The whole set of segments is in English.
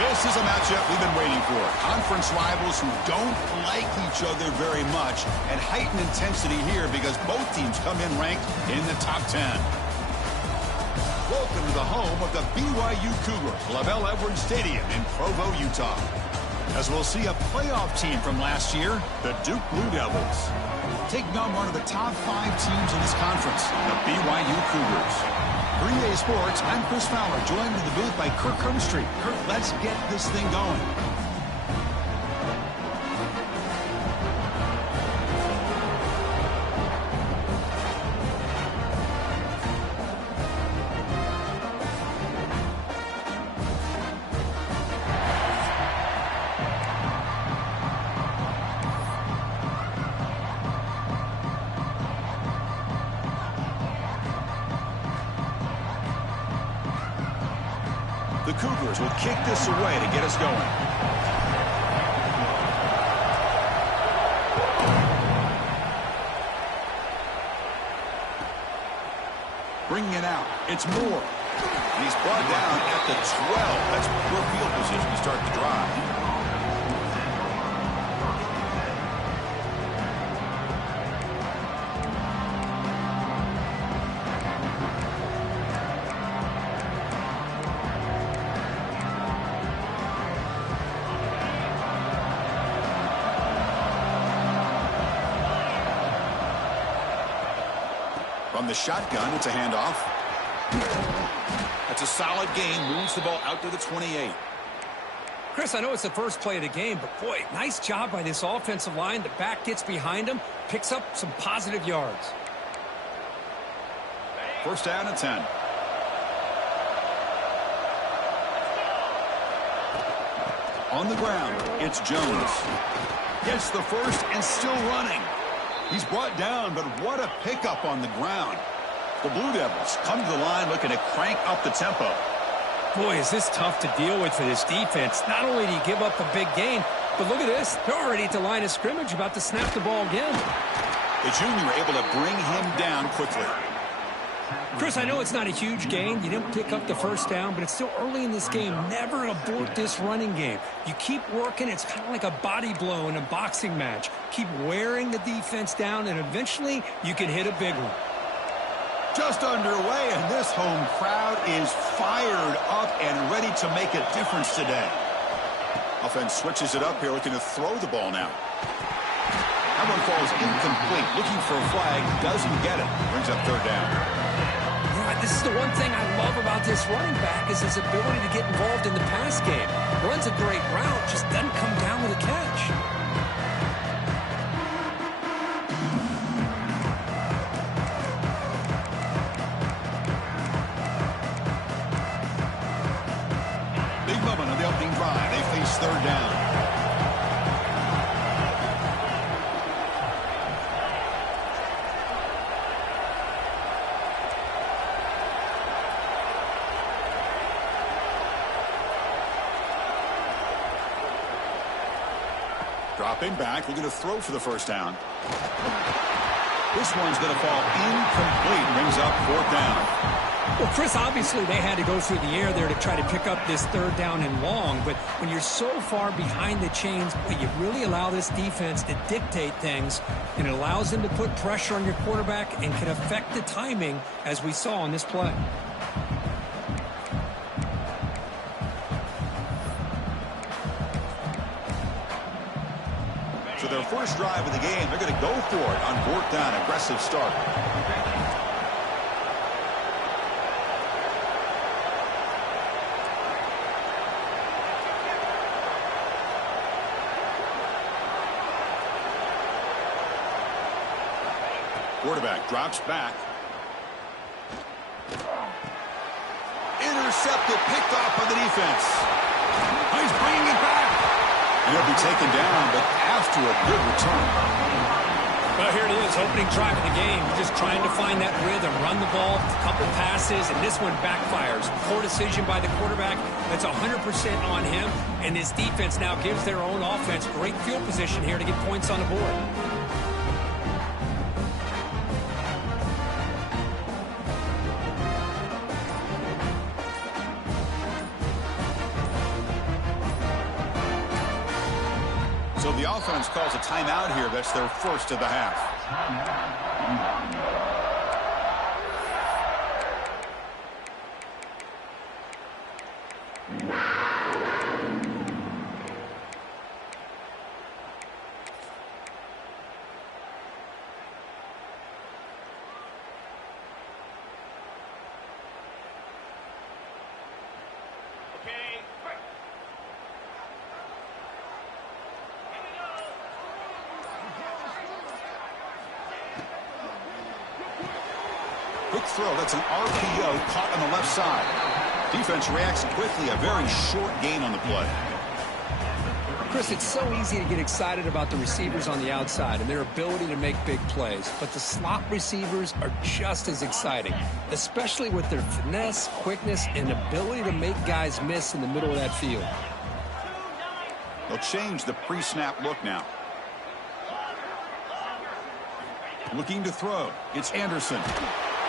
This is a matchup we've been waiting for. Conference rivals who don't like each other very much, and heightened intensity here because both teams come in ranked in the top 10. Welcome to the home of the BYU Cougars, LaBelle Edwards Stadium in Provo, Utah. As we'll see a playoff team from last year, the Duke Blue Devils, taking on one of the top 5 teams in this conference, the BYU Cougars. For EA Sports, I'm Chris Fowler, joined in the booth by Kirk Hermstreet. Kirk, let's get this thing going. The Cougars will kick this away to get us going. Bringing it out. It's Moore. And he's brought down at the 12. That's poor field position to start the drive. From the shotgun, it's a handoff. That's a solid gain. Moves the ball out to the 28. Chris, I know it's the first play of the game, but boy, nice job by this offensive line. The back gets behind him, picks up some positive yards. First down and 10. On the ground, it's Jones. Gets the first and still running. He's brought down, but what a pickup on the ground. The Blue Devils come to the line looking to crank up the tempo. Boy, is this tough to deal with for this defense. Not only do you give up a big gain, but look at this. They're already at the line of scrimmage, about to snap the ball again. The junior able to bring him down quickly. Chris, I know it's not a huge gain. You didn't pick up the first down, but it's still early in this game. Never abort this running game. You keep working. It's kind of like a body blow in a boxing match. Keep wearing the defense down, and eventually you can hit a big one. Just underway, and this home crowd is fired up and ready to make a difference today. Offense switches it up here, looking to throw the ball now. That one falls incomplete. Looking for a flag, doesn't get it. Brings up third down. This is the one thing I love about this running back is his ability to get involved in the pass game. Runs a great route, just doesn't come down with a catch. Big moment on the opening drive. They face third down. Dropping back, looking to throw for the first down. This one's going to fall incomplete. Brings up fourth down. Well, Chris, obviously they had to go through the air there to try to pick up this third down and long. But when you're so far behind the chains, you really allow this defense to dictate things. And it allows them to put pressure on your quarterback and can affect the timing, as we saw on this play. So their first drive of the game, they're going to go for it on fourth down. Aggressive start. Quarterback drops back. Intercepted, picked off by the defense. He's bringing it back. And he'll be taken down, but after a good return. Well, here it is, opening drive of the game. You're just trying to find that rhythm, run the ball, a couple passes, and this one backfires. Poor decision by the quarterback. That's 100% on him, and this defense now gives their own offense great field position here to get points on the board. So the offense calls a timeout here. That's their first of the half. Quick throw. That's an RPO caught on the left side. Defense reacts quickly. A very short gain on the play. Chris, it's so easy to get excited about the receivers on the outside and their ability to make big plays. But the slot receivers are just as exciting, especially with their finesse, quickness, and ability to make guys miss in the middle of that field. They'll change the pre-snap look now. Looking to throw. It's Anderson.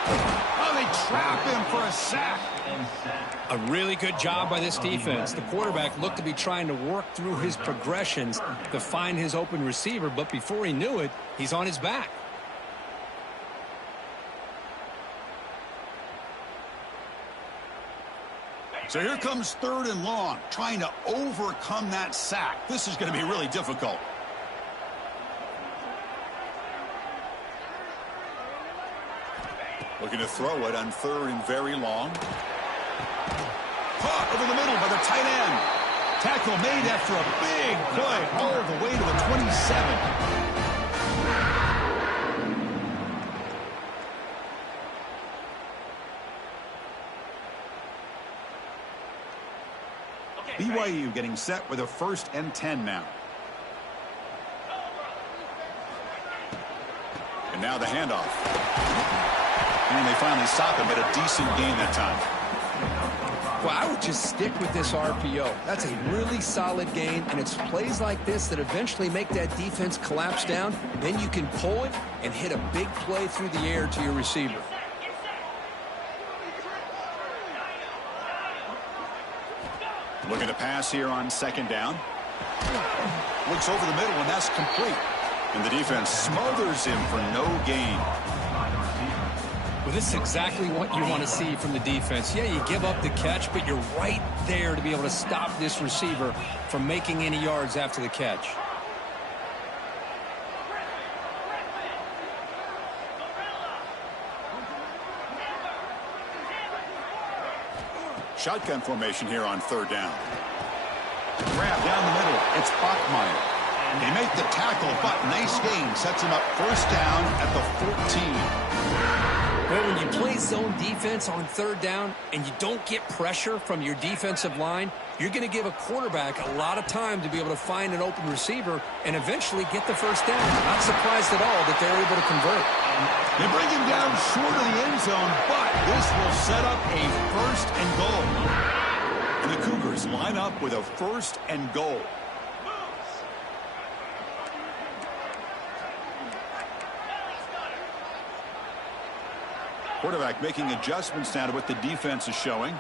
Oh, they trap him for a sack. A really good job by this defense. The quarterback looked to be trying to work through his progressions to find his open receiver, but before he knew it, he's on his back. So here comes 3rd and long, trying to overcome that sack. This is going to be really difficult. Looking to throw it on 3rd and very long. Caught over the middle by the tight end. Tackle made after a big play all the way to the 27. BYU getting set with a 1st and 10 now. And now the handoff. And they finally stop him, but a decent gain that time. Well, I would just stick with this RPO. That's a really solid gain, and it's plays like this that eventually make that defense collapse down. Then you can pull it and hit a big play through the air to your receiver. Looking to pass here on 2nd down. Looks over the middle, and that's complete. And the defense smothers him for no gain. Well, this is exactly what you want to see from the defense. Yeah, you give up the catch, but you're right there to be able to stop this receiver from making any yards after the catch. Shotgun formation here on 3rd down. Grab down the middle. It's Bachmeier. They make the tackle, but nice gain. Sets him up 1st down at the 14. Well, when you play zone defense on 3rd down and you don't get pressure from your defensive line, you're going to give a quarterback a lot of time to be able to find an open receiver and eventually get the 1st down. Not surprised at all that they're able to convert. They bring him down short of the end zone, but this will set up a 1st and goal. And the Cougars line up with a 1st and goal. Quarterback making adjustments now to what the defense is showing.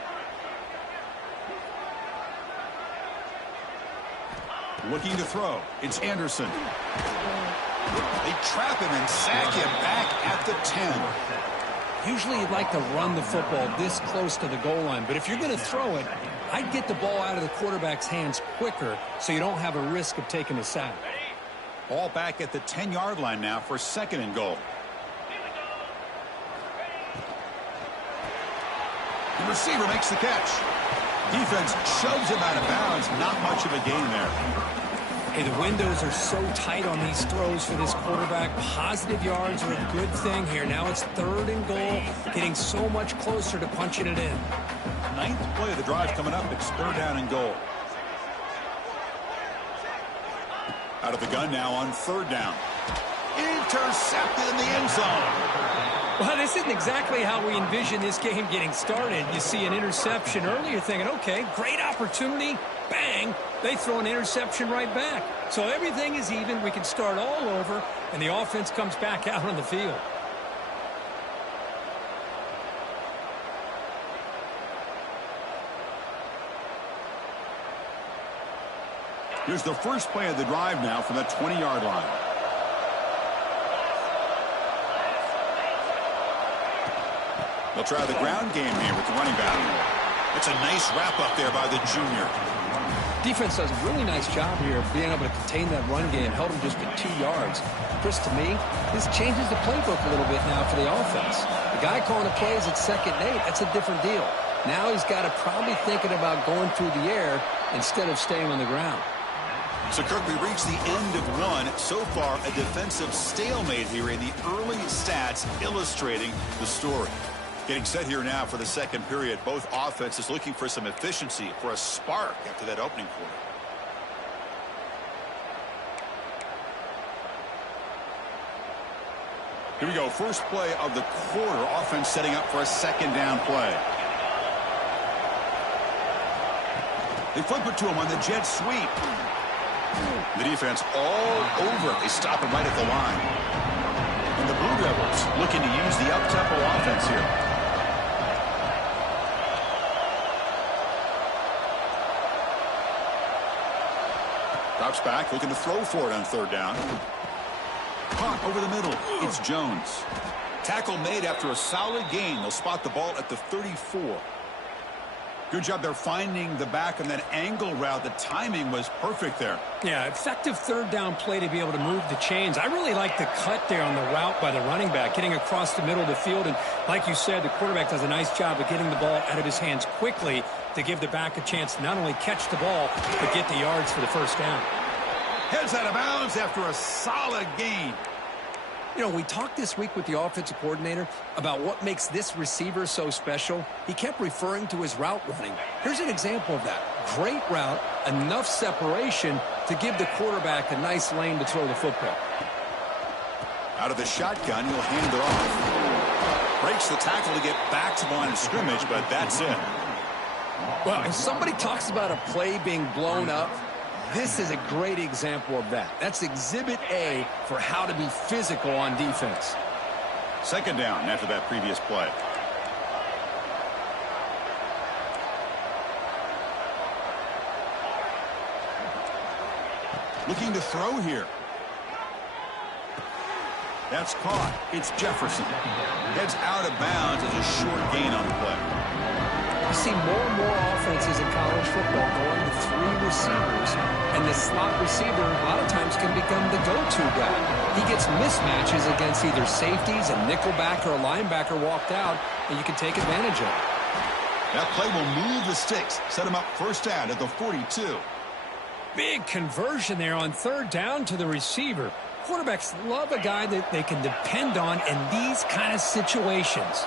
Looking to throw. It's Anderson. They trap him and sack him back at the 10. Usually you'd like to run the football this close to the goal line, but if you're going to throw it, I'd get the ball out of the quarterback's hands quicker so you don't have a risk of taking a sack. Ball back at the 10-yard line now for 2nd and goal. The receiver makes the catch. Defense shoves him out of bounds. Not much of a gain there. Hey, the windows are so tight on these throws for this quarterback. Positive yards are a good thing here. Now it's 3rd and goal, getting so much closer to punching it in. 9th play of the drive coming up. It's 3rd down and goal. Out of the gun now on 3rd down. Intercepted in the end zone. Well, this isn't exactly how we envision this game getting started. You see an interception early, you're thinking, okay, great opportunity, bang, they throw an interception right back. So everything is even, we can start all over, and the offense comes back out on the field. Here's the first play of the drive now from the 20-yard line. They'll try the ground game here with the running back. It's a nice wrap up there by the junior. Defense does a really nice job here of being able to contain that run game, held him just at 2 yards. Chris, to me, this changes the playbook a little bit now for the offense. The guy calling the plays at 2nd and 8, that's a different deal. Now he's got to probably thinking about going through the air instead of staying on the ground. So, Kirk, we reached the end of one. So far, a defensive stalemate here in the early stats illustrating the story. Getting set here now for the second period. Both offenses looking for some efficiency, for a spark after that opening quarter. Here we go. First play of the quarter. Offense setting up for a second down play. They flip it to him on the jet sweep. The defense all over it. They stop him right at the line. And the Blue Devils looking to use the up-tempo offense here. Drops back, looking to throw for it on 3rd down. Caught over the middle. It's Jones. Tackle made after a solid gain. They'll spot the ball at the 34. Good job there finding the back on that angle route. The timing was perfect there. Yeah, effective 3rd down play to be able to move the chains. I really like the cut there on the route by the running back, getting across the middle of the field. And like you said, the quarterback does a nice job of getting the ball out of his hands quickly to give the back a chance to not only catch the ball, but get the yards for the 1st down. Heads out of bounds after a solid gain. You know, we talked this week with the offensive coordinator about what makes this receiver so special. He kept referring to his route running. Here's an example of that. Great route, enough separation to give the quarterback a nice lane to throw the football. Out of the shotgun, he'll hand it off. Breaks the tackle to get back to the line of scrimmage, but that's it. Well, if somebody talks about a play being blown up, this is a great example of that. That's exhibit A for how to be physical on defense. 2nd down after that previous play. Looking to throw here. That's caught. It's Jefferson. Heads out of bounds as a short gain on the play. You see more and more offenses in college football going to 3 receivers, and the slot receiver a lot of times can become the go-to guy. He gets mismatches against either safeties, a nickelback, or a linebacker walked out, and you can take advantage of it. That play will move the sticks, set him up 1st down at the 42. Big conversion there on 3rd down to the receiver. Quarterbacks love a guy that they can depend on in these kind of situations.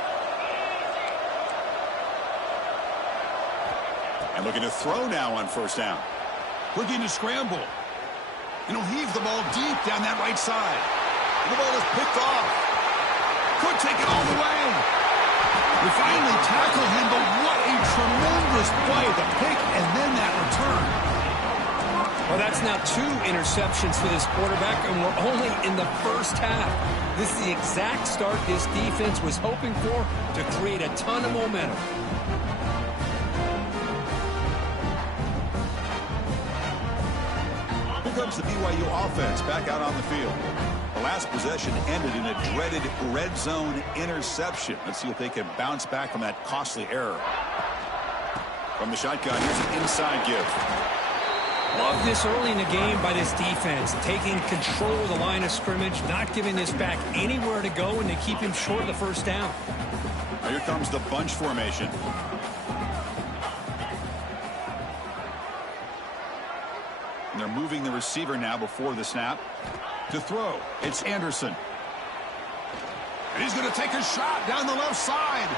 And looking to throw now on 1st down. Looking to scramble. And he'll heave the ball deep down that right side. And the ball is picked off. Could take it all the way. They finally tackle him, but what a tremendous play. The pick and then that return. Well, that's now 2 interceptions for this quarterback, and we're only in the 1st half. This is the exact start this defense was hoping for to create a ton of momentum. Comes the BYU offense back out on the field. The last possession ended in a dreaded red zone interception. Let's see if they can bounce back from that costly error. From the shotgun, here's an inside give. Love this early in the game by this defense, taking control of the line of scrimmage, not giving this back anywhere to go, and to keep him short of the 1st down. Now here comes the bunch formation. And they're moving the receiver now before the snap. To throw, it's Anderson. And he's going to take a shot down the left side.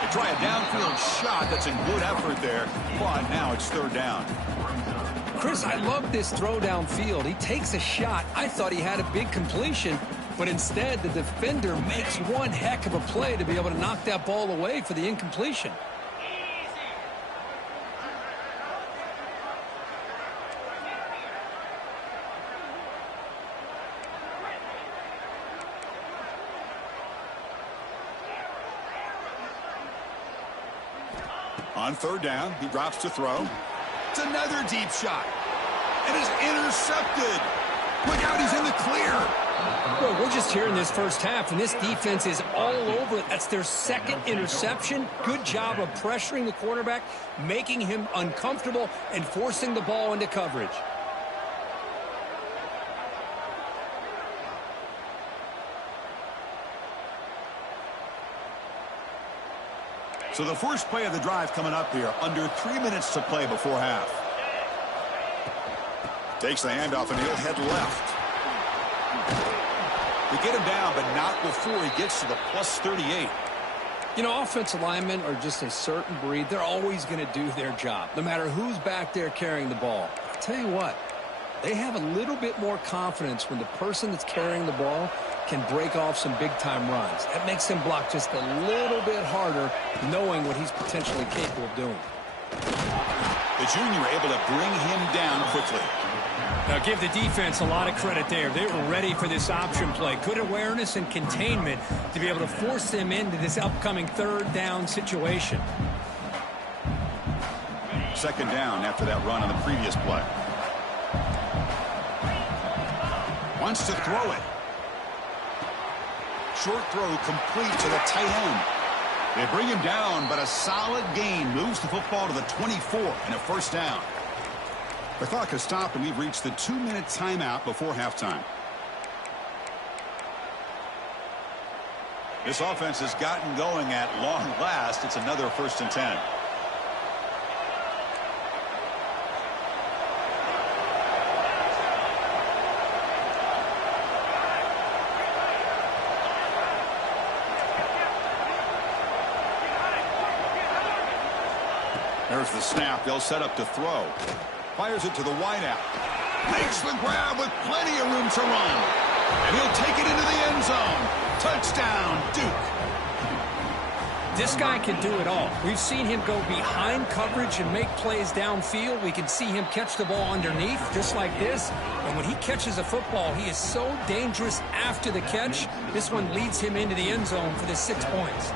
They try a downfield shot. That's a good effort there. But now it's 3rd down. Chris, I love this throw downfield. He takes a shot. I thought he had a big completion, but instead the defender makes one heck of a play to be able to knock that ball away for the incompletion. On 3rd down, he drops to throw. It's another deep shot. It is intercepted. Look out, he's in the clear. Well, we're just here in this first half, and this defense is all over it. That's their second interception. Good job of pressuring the quarterback, making him uncomfortable, and forcing the ball into coverage. So the first play of the drive coming up here, under 3 minutes to play before half. Takes the handoff, and he'll head left. They get him down, but not before he gets to the plus 38. You know, offensive linemen are just a certain breed. They're always going to do their job, no matter who's back there carrying the ball. I'll tell you what, they have a little bit more confidence when the person that's carrying the ball can break off some big-time runs. That makes him block just a little bit harder, knowing what he's potentially capable of doing. The junior able to bring him down quickly. Now, give the defense a lot of credit there. They were ready for this option play. Good awareness and containment to be able to force them into this upcoming third down situation. Second down after that run on the previous play. Wants to throw it. Short throw complete to the tight end. They bring him down, but a solid gain moves the football to the 24 and a first down. The clock has stopped, and we've reached the 2-minute timeout before halftime. This offense has gotten going at long last. It's another 1st and 10. There's the snap. They'll set up to throw. Fires it to the wideout. Makes the grab with plenty of room to run. And he'll take it into the end zone. Touchdown, Duke. This guy can do it all. We've seen him go behind coverage and make plays downfield. We can see him catch the ball underneath, just like this. And when he catches a football, he is so dangerous after the catch. This one leads him into the end zone for the 6 points.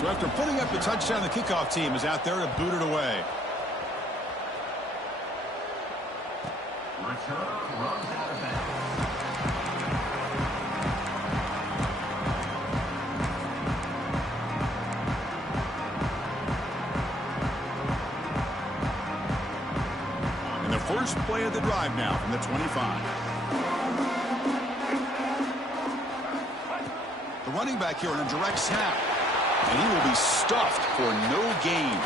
So after putting up the touchdown, the kickoff team is out there to boot it away. And the first play of the drive now from the 25. The running back here on a direct snap. And he will be stuffed for no gain.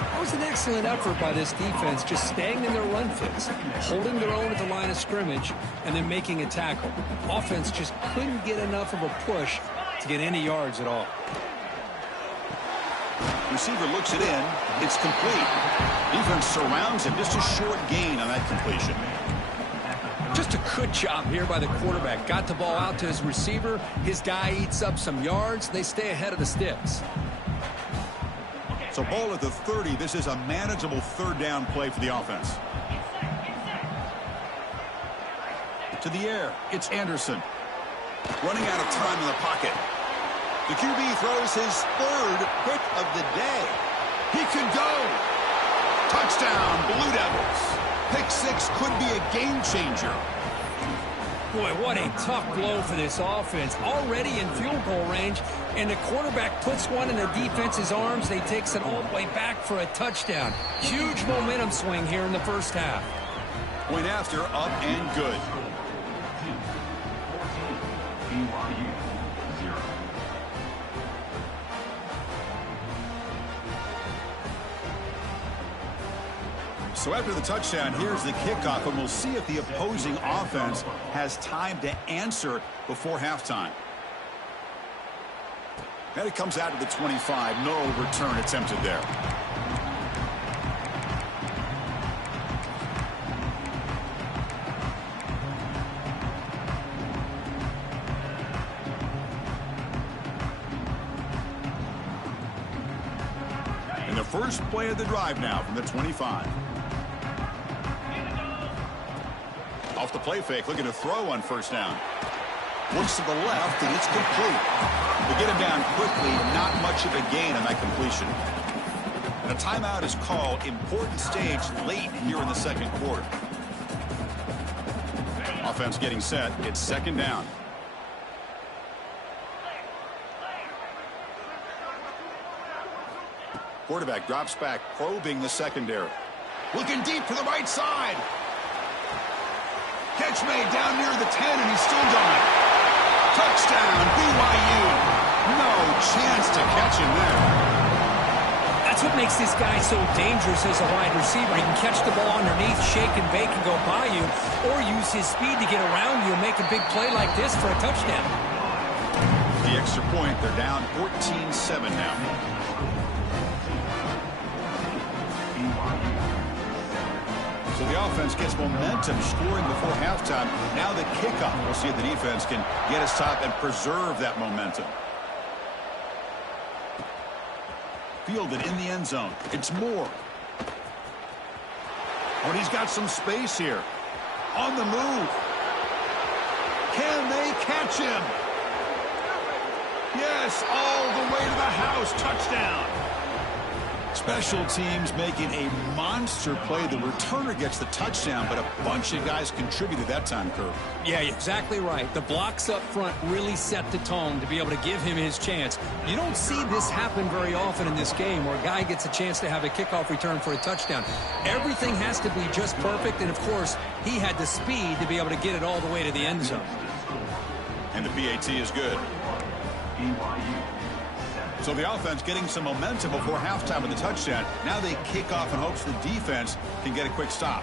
That was an excellent effort by this defense, just staying in their run fits, holding their own at the line of scrimmage, and then making a tackle. Offense just couldn't get enough of a push to get any yards at all. Receiver looks it in. It's complete. Defense surrounds him. Just a short gain on that completion. Just a good job here by the quarterback. Got the ball out to his receiver. His guy eats up some yards. They stay ahead of the sticks. So ball at the 30. This is a manageable third down play for the offense. To the air. It's Anderson. Running out of time in the pocket. The QB throws his third pick of the day. He can go. Touchdown, Blue Devils. Pick 6 could be a game changer. Boy, what a tough blow for this offense. Already in field goal range, and the quarterback puts one in the defense's arms. They takes it all the way back for a touchdown. Huge momentum swing here in the first half. Point after, up and good. BYU 0. So after the touchdown, here's the kickoff, and we'll see if the opposing offense has time to answer before halftime. And it comes out to the 25. No return attempted there. And the first play of the drive now from the 25. Off the play fake, looking to throw on first down. Looks to the left, and it's complete. They get him down quickly, not much of a gain on that completion. And a timeout is called. Important stage late here in the second quarter. offense getting set. It's second down. Quarterback drops back, probing the secondary. Looking deep to the right side. Catch made down near the 10, and he's still gone. Touchdown, BYU. No chance to catch him there. That's what makes this guy so dangerous as a wide receiver. He can catch the ball underneath, shake and bake and go by you, or use his speed to get around you and make a big play like this for a touchdown. The extra point, they're down 14-7 now. So the offense gets momentum scoring before halftime. Now the kickoff. We'll see if the defense can get us top and preserve that momentum. Fielded in the end zone. It's Moore. Oh, and he's got some space here. On the move. Can they catch him? Yes, all the way to the house. Touchdown. Special teams making a monster play. The returner gets the touchdown, but a bunch of guys contributed that time, Kirk. Yeah, you're exactly right. The blocks up front really set the tone to be able to give him his chance. You don't see this happen very often in this game where a guy gets a chance to have a kickoff return for a touchdown. Everything has to be just perfect, and of course, he had the speed to be able to get it all the way to the end zone. And the PAT is good. So the offense getting some momentum before halftime with the touchdown. Now they kick off in hopes the defense can get a quick stop.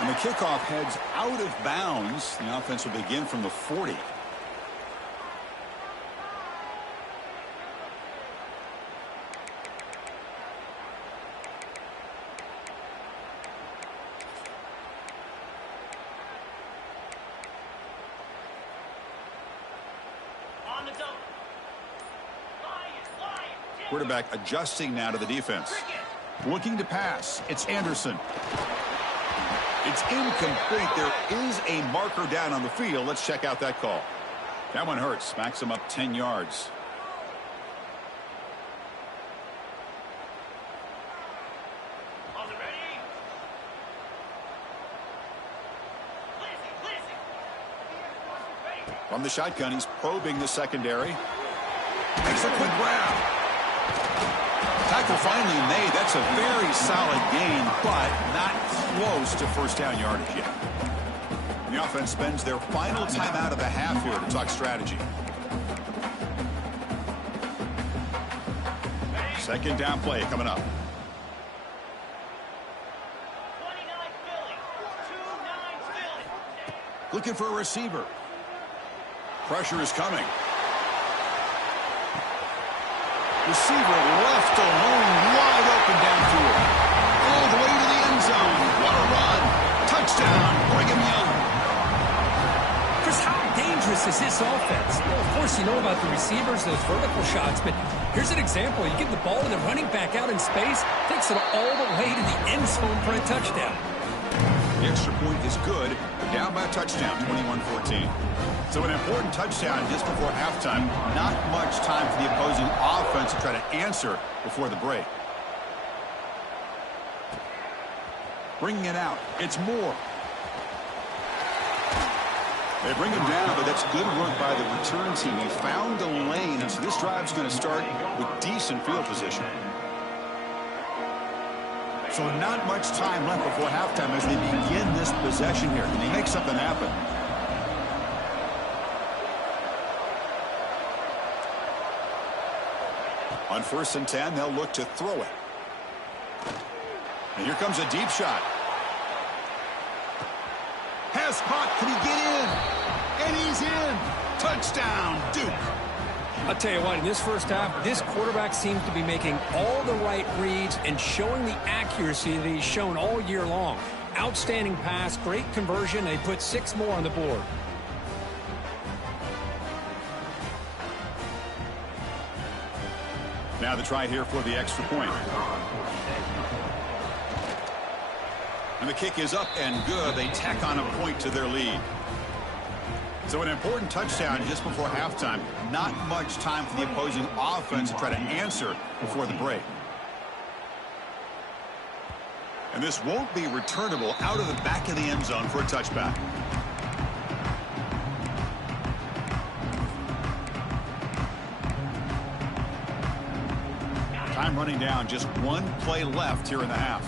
And the kickoff heads out of bounds. The offense will begin from the 40. Quarterback adjusting now to the defense. Looking to pass. It's Anderson. It's incomplete. There is a marker down on the field. Let's check out that call. That one hurts. Smacks him up 10 yards. From the shotgun, he's probing the secondary. Makes a quick grab. Tackle finally made. That's a very solid gain, but not close to first down yardage yet. The offense spends their final timeout of the half here to talk strategy. Second down play coming up. Looking for a receiver. Pressure is coming. Receiver left alone, wide open downfield. All the way to the end zone. What a run. Touchdown, Brigham Young. Chris, how dangerous is this offense? Well, of course, you know about the receivers, those vertical shots, but here's an example. You give the ball to the running back out in space, takes it all the way to the end zone for a touchdown. The extra point is good. They're down by a touchdown, 21-14. So an important touchdown just before halftime. Not much time for the opposing offense to try to answer before the break. Bringing it out. It's Moore. They bring him down, but that's good work by the return team. He found a lane, and so this drive's going to start with decent field position. So not much time left before halftime as they begin this possession here. Can they make something happen? On 1st and 10, they'll look to throw it. And here comes a deep shot. Has caught. Can he get in? And he's in. Touchdown, Duke. I'll tell you what, in this first half, this quarterback seems to be making all the right reads and showing the accuracy that he's shown all year long. Outstanding pass, great conversion. They put 6 more on the board. Now the try here for the extra point. And the kick is up and good. They tack on a point to their lead. So an important touchdown just before halftime. Not much time for the opposing offense to try to answer before the break. And this won't be returnable out of the back of the end zone for a touchback. Time running down, just one play left here in the half.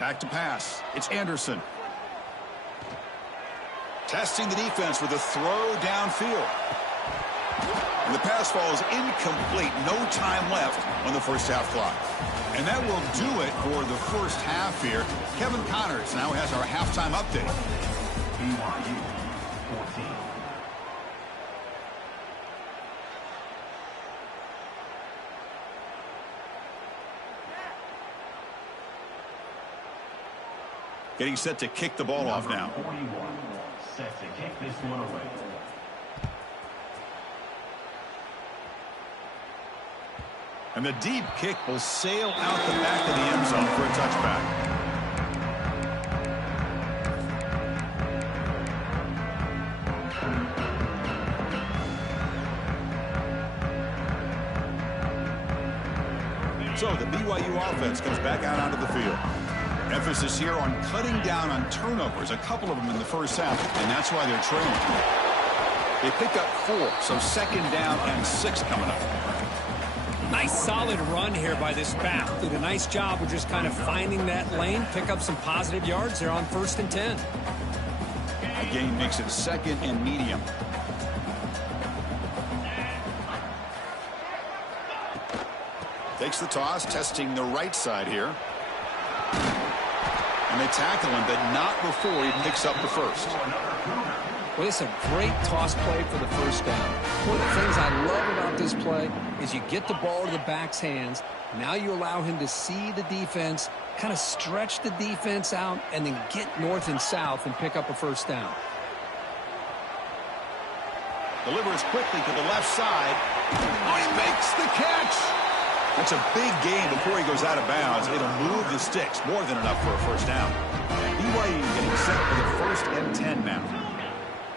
Back to pass. It's Anderson. Testing the defense with a throw downfield. And the pass falls incomplete. No time left on the first half clock. And that will do it for the first half here. Kevin Connors now has our halftime update. BYU 14. Getting set to kick the ball off now. 41 set to kick this one away. And the deep kick will sail out the back of the end zone for a touchback. So the BYU offense comes back out onto the field. Emphasis here on cutting down on turnovers, a couple of them in the first half, and that's why they're trailing. They pick up 4, so second down and 6 coming up. Nice solid run here by this back. Did a nice job of just kind of finding that lane, pick up some positive yards there on 1st and 10. A gain makes it 2nd and medium. Takes the toss, testing the right side here. And they tackle him, but not before he picks up the first. Well, it's a great toss play for the first down. One of the things I love about this play is you get the ball to the back's hands. Now you allow him to see the defense, kind of stretch the defense out, and then get north and south and pick up a first down. Delivers quickly to the left side. Oh, he makes the catch. That's a big gain before he goes out of bounds. It'll move the sticks, more than enough for a first down. BYU getting set for the 1st and 10 now.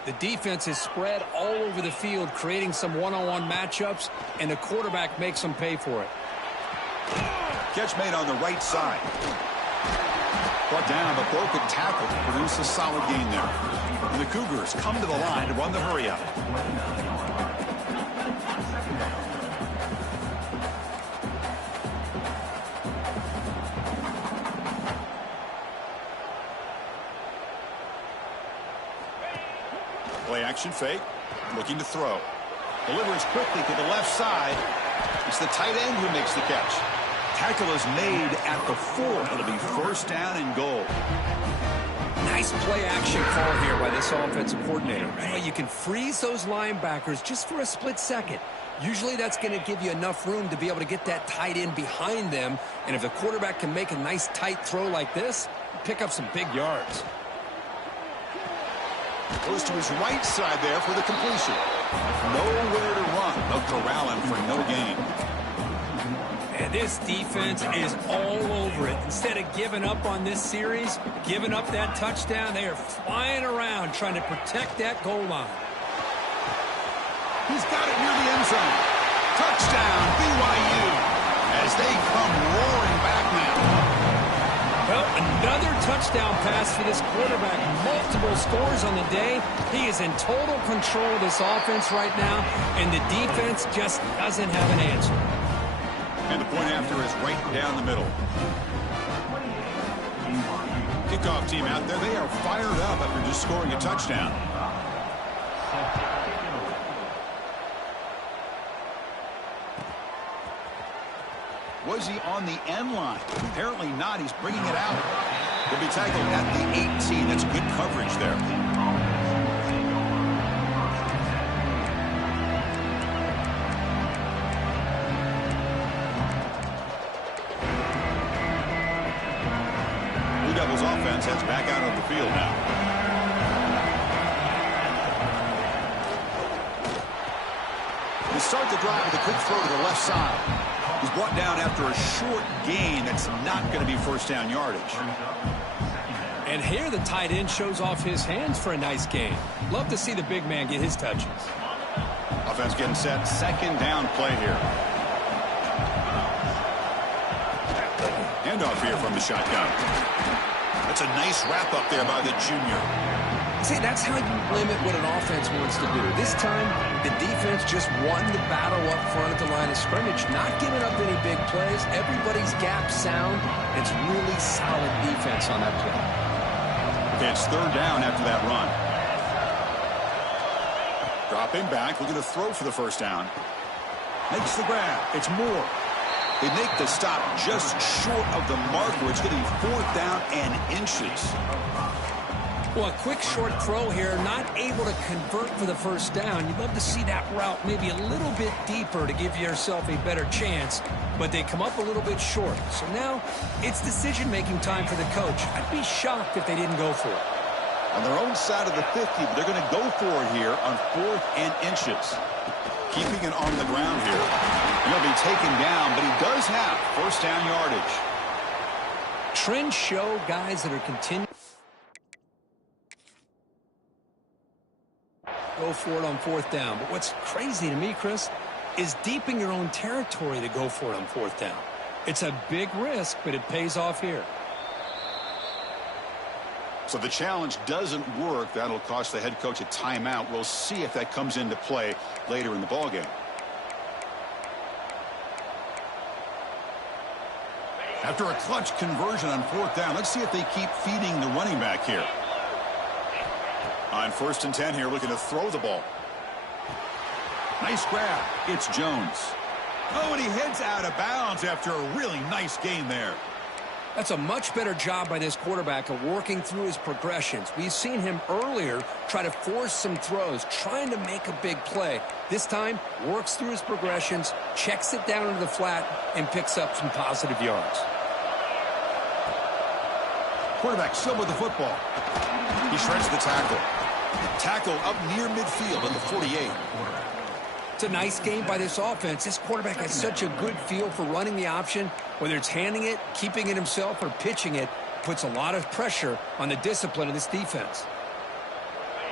The defense is spread all over the field, creating some one-on-one matchups, and the quarterback makes them pay for it. Catch made on the right side. Brought down, but broken tackle to produce a solid gain there. And the Cougars come to the line to run the hurry-up. Play action fake, looking to throw. Delivers quickly to the left side. It's the tight end who makes the catch. Tackle is made at the 4. It'll be first down and goal. Nice play action call here by this offensive coordinator. You can freeze those linebackers just for a split second. Usually that's going to give you enough room to be able to get that tight end behind them. And if the quarterback can make a nice tight throw like this, pick up some big yards. Goes to his right side there for the completion. Nowhere to run. They'll corral him for no gain. And this defense is all over it. Instead of giving up on this series, giving up that touchdown, they are flying around trying to protect that goal line. He's got it near the end zone. Touchdown, BYU, as they come roaring back now. Well, another touchdown pass for this quarterback. Multiple scores on the day. He is in total control of this offense right now, and the defense just doesn't have an answer. And the point after is right down the middle. Kickoff team out there. They are fired up after just scoring a touchdown. Was he on the end line? Apparently not. He's bringing it out. He'll be tackled at the 18. That's good coverage there. Blue Devils offense heads back out on the field now. They start the drive with a quick throw to the left side. He's brought down after a short gain that's not going to be first down yardage. And here the tight end shows off his hands for a nice gain. Love to see the big man get his touches. Offense getting set. Second down play here. Handoff here from the shotgun. That's a nice wrap up there by the junior. See, that's how you limit what an offense wants to do. This time, the defense just won the battle up front at the line of scrimmage, not giving up any big plays. Everybody's gap sound. It's really solid defense on that play. Okay, it's third down after that run. Dropping back, looking to throw for the first down. Makes the grab. It's Moore. They make the stop just short of the marker. It's going to be fourth down and inches. Well, a quick short throw here, not able to convert for the first down. You'd love to see that route maybe a little bit deeper to give yourself a better chance, but they come up a little bit short. So now it's decision-making time for the coach. I'd be shocked if they didn't go for it. On their own side of the 50, but they're going to go for it here on fourth and inches. Keeping it on the ground here. He'll be taken down, but he does have first down yardage. Trends show guys that are continuing go for it on fourth down. But what's crazy to me, Chris, is deep in your own territory to go for it on fourth down. It's a big risk, but it pays off here. So the challenge doesn't work. That'll cost the head coach a timeout. We'll see if that comes into play later in the ballgame. After a clutch conversion on fourth down, let's see if they keep feeding the running back here. On first and 10 here, looking to throw the ball. Nice grab. It's Jones. Oh, and he heads out of bounds after a really nice gain there. That's a much better job by this quarterback of working through his progressions. We've seen him earlier try to force some throws, trying to make a big play. This time, works through his progressions, checks it down into the flat, and picks up some positive yards. Quarterback still with the football. He shreds the tackle. Tackle up near midfield at the 48. It's a nice game by this offense. This quarterback has such a good feel for running the option. Whether it's handing it, keeping it himself, or pitching it, puts a lot of pressure on the discipline of this defense.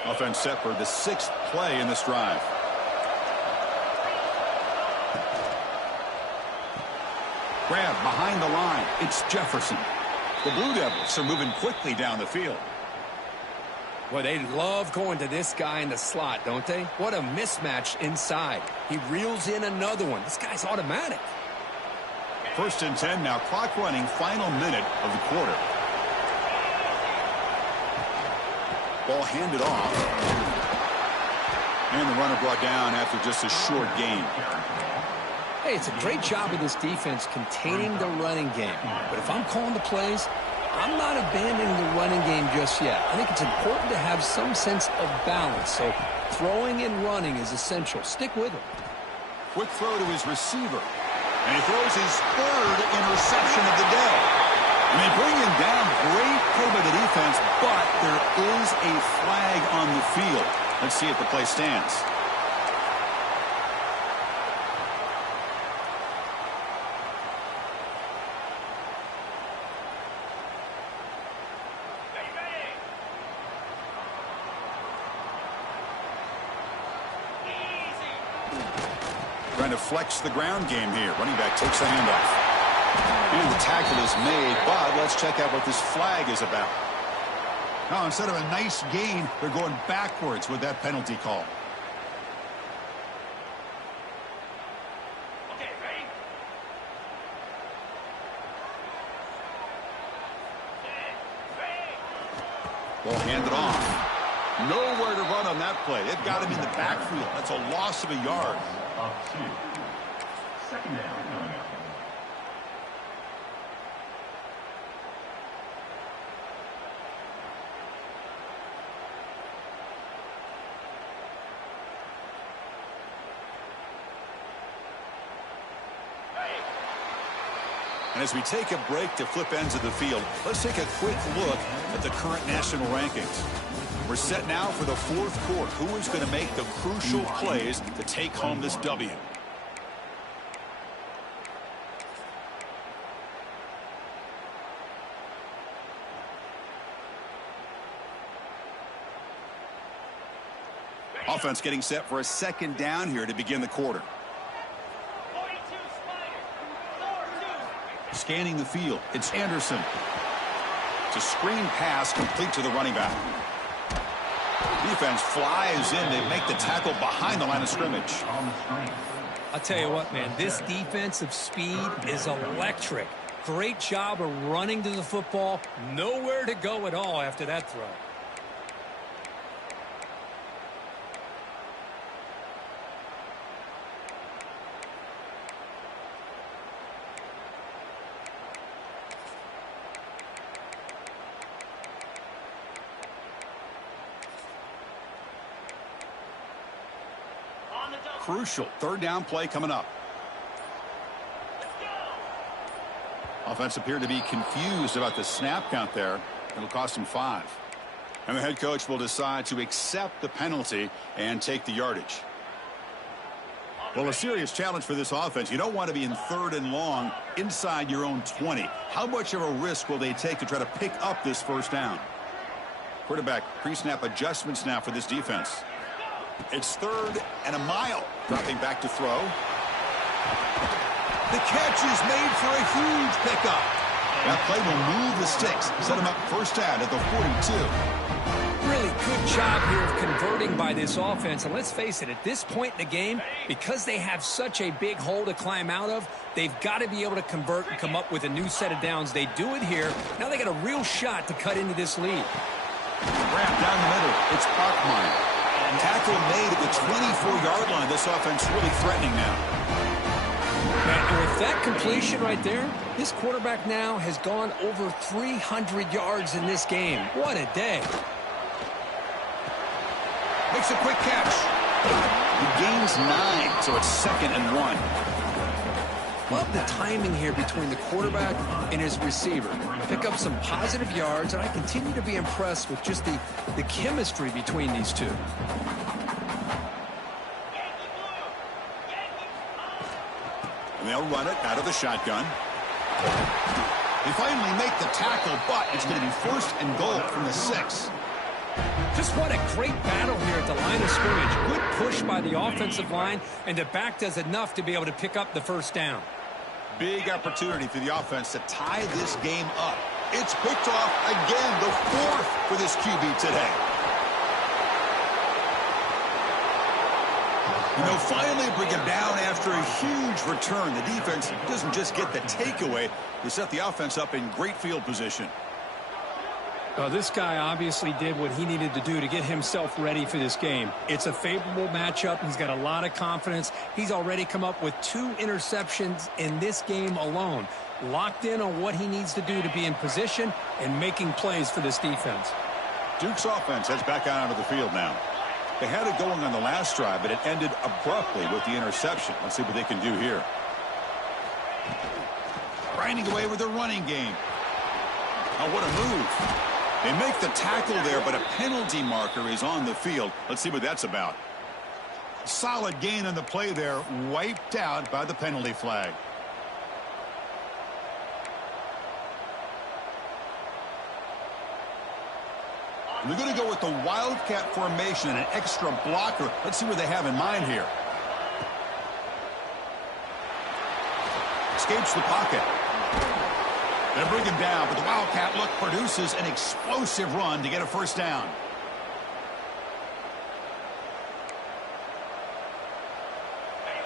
Offense set for the 6th play in this drive. Grab behind the line. It's Jefferson. The Blue Devils are moving quickly down the field. Well, they love going to this guy in the slot, don't they? What a mismatch inside. He reels in another one. This guy's automatic. First and 10 now. Clock running. Final minute of the quarter. Ball handed off. And the runner brought down after just a short gain. Hey, it's a great job of this defense containing the running game. But if I'm calling the plays, I'm not abandoning the running game just yet. I think it's important to have some sense of balance. So throwing and running is essential. Stick with it. Quick throw to his receiver. And he throws his third interception of the day. And they bring him down. Great play by the defense, but there is a flag on the field. Let's see if the play stands. Trying to flex the ground game here. Running back takes the handoff. And the tackle is made, but let's check out what this flag is about. Now, instead of a nice gain, they're going backwards with that penalty call. Okay, ready? Ball handed off. Nowhere to run on that play. They've got him in the backfield. That's a loss of a yard. Up 2. Second down coming up. And as we take a break to flip ends of the field, let's take a quick look at the current national rankings. We're set now for the 4th quarter. Who is going to make the crucial plays to take home this W? Offense getting set for a second down here to begin the quarter. Scanning the field, it's Anderson. It's a screen pass complete to the running back. Defense flies in. They make the tackle behind the line of scrimmage. I'll tell you what, man, this defensive speed is electric. Great job of running to the football. Nowhere to go at all after that throw. Crucial third down play coming up. Offense appeared to be confused about the snap count there. It'll cost him 5. And the head coach will decide to accept the penalty and take the yardage. Well, a serious challenge for this offense. You don't want to be in 3rd and long inside your own 20. How much of a risk will they take to try to pick up this first down? Quarterback pre-snap adjustments now for this defense. It's 3rd and a mile. Dropping back to throw. The catch is made for a huge pickup. That play will move the sticks. Set him up first down at the 42. Really good job here of converting by this offense. And let's face it, at this point in the game, because they have such a big hole to climb out of, they've got to be able to convert and come up with a new set of downs. They do it here. Now they got a real shot to cut into this lead. Wrap down the middle. It's Bachmeyer. Tackle made at the 24-yard line. This offense really threatening now. And with that completion right there, this quarterback now has gone over 300 yards in this game. What a day. Makes a quick catch. He gains 9, so it's 2nd and 1. Love the timing here between the quarterback and his receiver. Pick up some positive yards, and I continue to be impressed with just the chemistry between these two. And they'll run it out of the shotgun. They finally make the tackle, but it's going to be 1st and goal from the 6. Just what a great battle here at the line of scrimmage. Good push by the offensive line, and the back does enough to be able to pick up the first down. Big opportunity for the offense to tie this game up. It's picked off again, the 4th for this QB today. And they'll finally bring him down after a huge return. The defense doesn't just get the takeaway. They set the offense up in great field position. This guy obviously did what he needed to do to get himself ready for this game. It's a favorable matchup. He's got a lot of confidence. He's already come up with 2 interceptions in this game alone. Locked in on what he needs to do to be in position and making plays for this defense. Duke's offense heads back out onto the field now. They had it going on the last drive, but it ended abruptly with the interception. Let's see what they can do here. Grinding away with the running game. Oh, what a move. They make the tackle there, but a penalty marker is on the field. Let's see what that's about. Solid gain on the play there, wiped out by the penalty flag. They're going to go with the Wildcat formation and an extra blocker. Let's see what they have in mind here. Escapes the pocket. They bring him down, but the Wildcat look produces an explosive run to get a first down.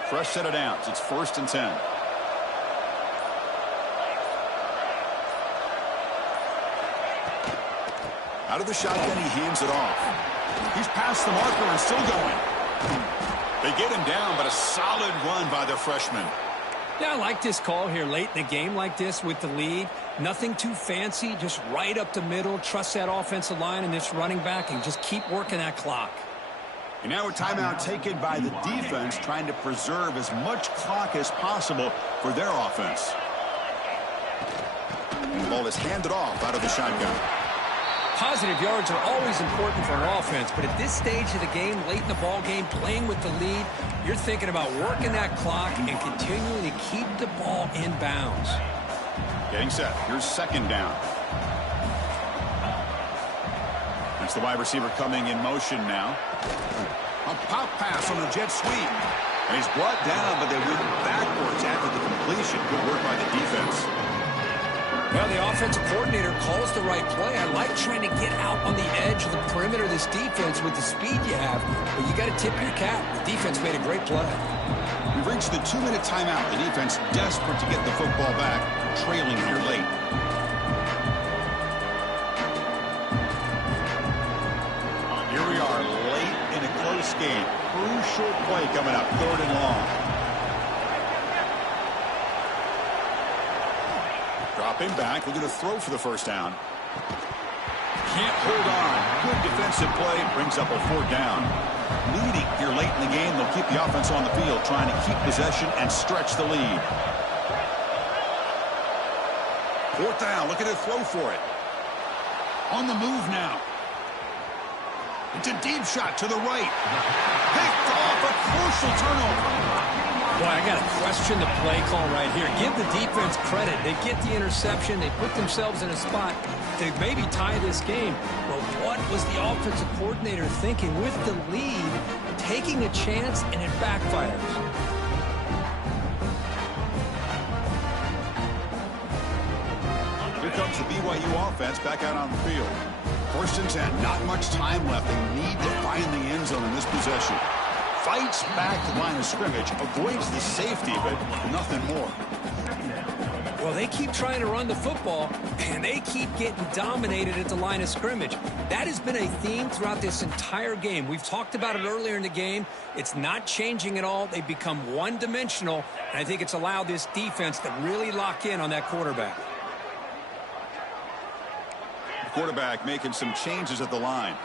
Fresh set of downs. It's 1st and 10. Out of the shotgun, he hands it off. He's past the marker and still going. They get him down, but a solid run by the freshman. Yeah, I like this call here late in the game like this with the lead. Nothing too fancy, just right up the middle. Trust that offensive line and this running back and just keep working that clock. And now a timeout taken by the defense, trying to preserve as much clock as possible for their offense. And the ball is handed off out of the shotgun. Positive yards are always important for an offense, but at this stage of the game, late in the ball game, playing with the lead, you're thinking about working that clock and continuing to keep the ball in bounds. Getting set. Here's 2nd down. That's the wide receiver coming in motion now. A pop pass on a jet sweep. And he's brought down, but they went backwards after the completion. Good work by the defense. Well, the offensive coordinator calls the right play. I like trying to get out on the edge of the perimeter of this defense with the speed you have, but you got to tip your cap. The defense made a great play. We've reached the 2-minute timeout. The defense desperate to get the football back, trailing here late. Here we are, late in a close game. Crucial play coming up, 3rd and long. Dropping back, we're going to throw for the first down. Can't hold on. Good defensive play, brings up a 4th down. Leading here late in the game, they'll keep the offense on the field, trying to keep possession and stretch the lead. 4th down, looking to throw for it. On the move now. It's a deep shot to the right. Picked off, a crucial turnover. Boy, I got to question the play call right here. Give the defense credit. They get the interception. They put themselves in a spot to maybe tie this game. But what was the offensive coordinator thinking with the lead, taking a chance, and it backfires? Here comes the BYU offense back out on the field. 1st and 10. Not much time left. They need to find the end zone in this possession. Fights back to the line of scrimmage, avoids the safety, but nothing more. Well, they keep trying to run the football, and they keep getting dominated at the line of scrimmage. That has been a theme throughout this entire game. We've talked about it earlier in the game. It's not changing at all. They've become one-dimensional, and I think it's allowed this defense to really lock in on that quarterback. The quarterback making some changes at the line.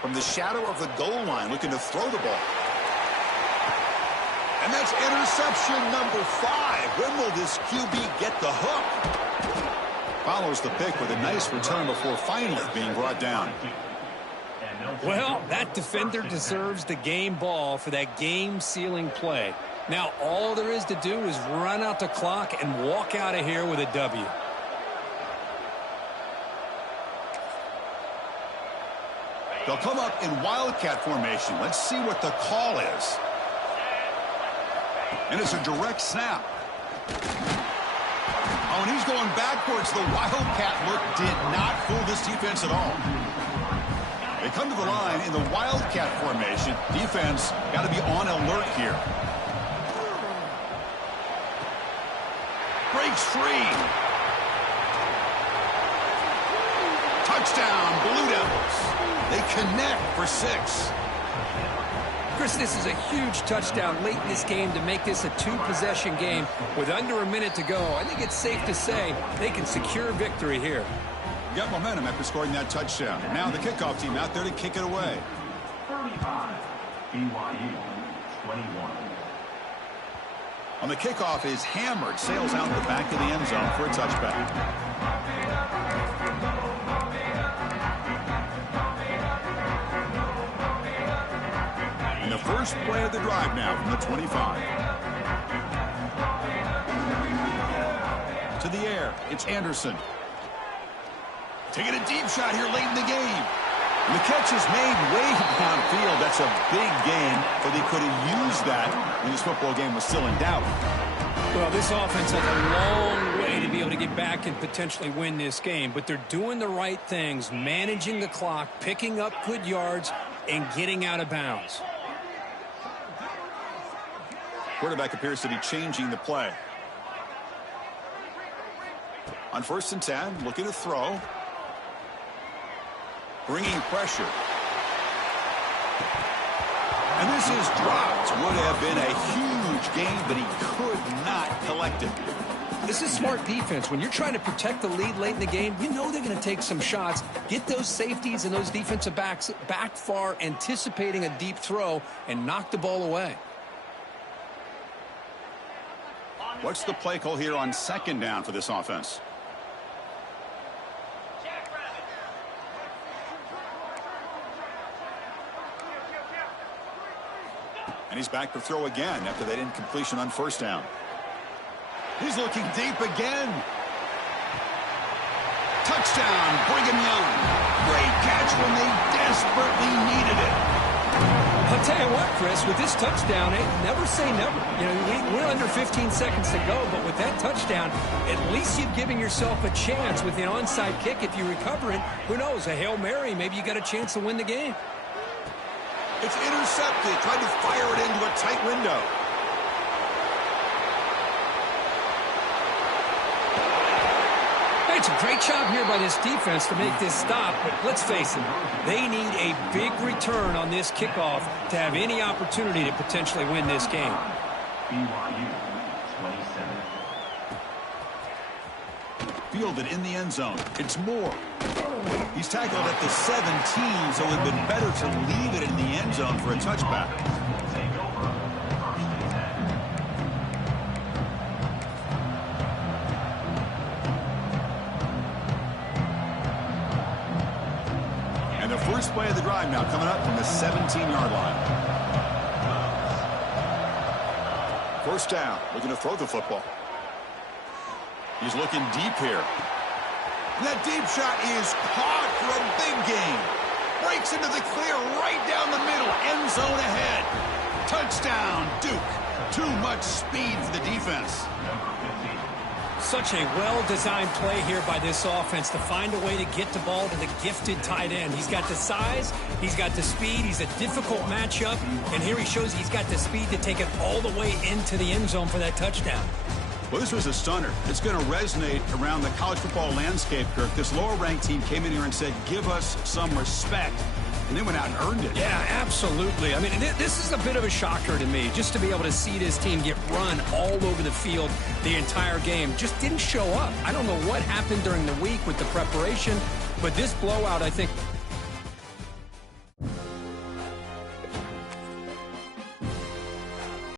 From the shadow of the goal line, looking to throw the ball. And that's interception number 5. When will this QB get the hook? Follows the pick with a nice return before finally being brought down. Well, that defender deserves the game ball for that game-sealing play. Now, all there is to do is run out the clock and walk out of here with a W. They'll come up in Wildcat formation. Let's see what the call is. And it's a direct snap. Oh, and he's going backwards. The Wildcat look did not fool this defense at all. They come to the line in the Wildcat formation. Defense got to be on alert here. Breaks free. Touchdown, Blue Devils. They connect for 6. Chris, this is a huge touchdown late in this game to make this a 2-possession game with under a minute to go. I think it's safe to say they can secure victory here. Got momentum after scoring that touchdown. Now the kickoff team out there to kick it away. 35, BYU, 21. On the kickoff is hammered, sails out the back of the end zone for a touchback. And the first play of the drive now from the 25. To the air, it's Anderson. Taking a deep shot here late in the game. And the catch is made way downfield. That's a big gain, but they could have used that when this football game was still in doubt. Well, this offense has a long way to be able to get back and potentially win this game, but they're doing the right things, managing the clock, picking up good yards, and getting out of bounds. Quarterback appears to be changing the play. On 1st and 10, looking to throw. Bringing pressure. And this is dropped. Would have been a huge gain, but he could not collect it. This is smart defense. When you're trying to protect the lead late in the game, you know they're going to take some shots, get those safeties and those defensive backs back far, anticipating a deep throw, and knock the ball away. What's the play call here on 2nd down for this offense? And he's back to throw again after that incompletion on 1st down. He's looking deep again. Touchdown, Brigham Young. Great catch when they desperately needed it. I'll tell you what, Chris, with this touchdown, never say never. You know, we're under 15 seconds to go, but with that touchdown, at least you've given yourself a chance with the onside kick. If you recover it, who knows, a Hail Mary, maybe you got a chance to win the game. It's intercepted. Tried to fire it into a tight window. Hey, it's a great job here by this defense to make this stop, but let's face it, they need a big return on this kickoff to have any opportunity to potentially win this game. BYU 27. Fielded in the end zone. It's Moore. He's tackled at the 17, so it would have been better to leave it in the end zone for a touchback. Take over. First and 10. And the first play of the drive now coming up from the 17-yard line. First down, looking to throw the football. He's looking deep here. And that deep shot is caught for a big gain. Breaks into the clear right down the middle. End zone ahead. Touchdown, Duke. Too much speed for the defense. Such a well-designed play here by this offense to find a way to get the ball to the gifted tight end. He's got the size, he's got the speed, he's a difficult matchup, and here he shows he's got the speed to take it all the way into the end zone for that touchdown. Well, this was a stunner. It's going to resonate around the college football landscape, Kirk. This lower-ranked team came in here and said, give us some respect. And they went out and earned it. Yeah, absolutely. I mean, this is a bit of a shocker to me, just to be able to see this team get run all over the field the entire game. Just didn't show up. I don't know what happened during the week with the preparation, but this blowout, I think,